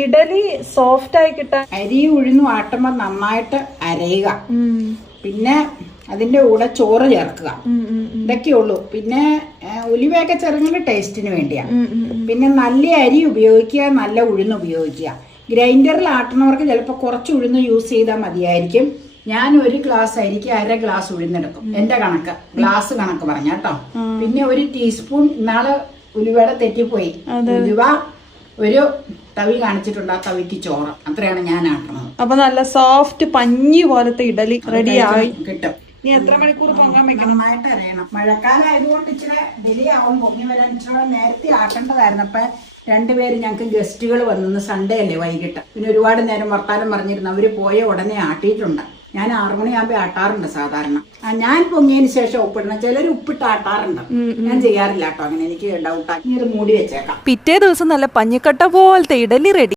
Idli soft ആയി കിട്ടാൻ അരി ഉഴുന്നും ആട്ടുമ്പോൾ നന്നായിട്ട് അരയുക. പിന്നെ അതിന്റെ കൂടെ ചോറ് ചേർക്കുക. ഇതൊക്കെയുള്ളൂ. പിന്നെ ഉലുവയൊക്കെ ചെറുങ്ങനെ ടേസ്റ്റിന് വേണ്ടിയാ. പിന്നെ നല്ല അരി ഉപയോഗിക്കുക, നല്ല ഉഴുന്ന് ഉപയോഗിക്കുക. ഗ്രൈൻഡറിൽ ആട്ടുന്നവർക്ക് ചിലപ്പോൾ കുറച്ച് ഉഴുന്ന് യൂസ് ചെയ്താൽ മതിയായിരിക്കും. ഞാൻ 1 ഗ്ലാസ് അരിക്ക് 1/2 ഗ്ലാസ് ഉഴുന്നെടുക്കും. എന്റെ കണക്ക്, ഗ്ലാസ് കണക്ക് പറഞ്ഞ കേട്ടോ. പിന്നെ 1 ടീസ്പൂൺ, ഇന്നാള് ഉലുവയുടെ തെറ്റിപ്പോയി, ഉലുവ 1 തവി കാണിച്ചിട്ടുണ്ട്, ആ തവിക്ക് ചോറ്. അത്രയാണ് ഞാൻ ആട്ടുന്നത്. അപ്പൊ നല്ല സോഫ്റ്റ് പഞ്ഞി പോലത്തെ ഇഡലി റെഡി ആയി കിട്ടും. ഇനി എത്ര മണിക്കൂർ പൊങ്ങാൻ വെക്കണം? നന്നായിട്ട് അറിയണം. മഴക്കാലമായതുകൊണ്ട് ഇച്ചിരി ഡിലേ ആവും പൊങ്ങി വരാൻ. ഇച്ചിരി നേരത്തെ ആട്ടേണ്ടതായിരുന്നു. അപ്പൊ 2 പേര് ഞങ്ങൾക്ക് ഗസ്റ്റുകൾ വന്നു. സൺഡേ അല്ലേ വൈകിട്ട്. പിന്നെ ഒരുപാട് നേരം വർത്താനം പറഞ്ഞിരുന്നു. അവര് പോയ ഉടനെ ആട്ടിയിട്ടുണ്ട്. ഞാൻ 6 മണിയാകുമ്പോ ആട്ടാറുണ്ട് സാധാരണ. ഞാൻ പൊങ്ങിയതിന് ശേഷം ഉപ്പിടണം. ചിലർ ഉപ്പിട്ട് ആട്ടാറുണ്ട്. ഞാൻ ചെയ്യാറില്ല കേട്ടോ അങ്ങനെ. എനിക്ക് ഡൗട്ടാക്കി ഇത് മൂടി വെച്ചേക്കാം. പിറ്റേ ദിവസം നല്ല പഞ്ഞിക്കട്ട പോലത്തെ ഇഡലി റെഡി.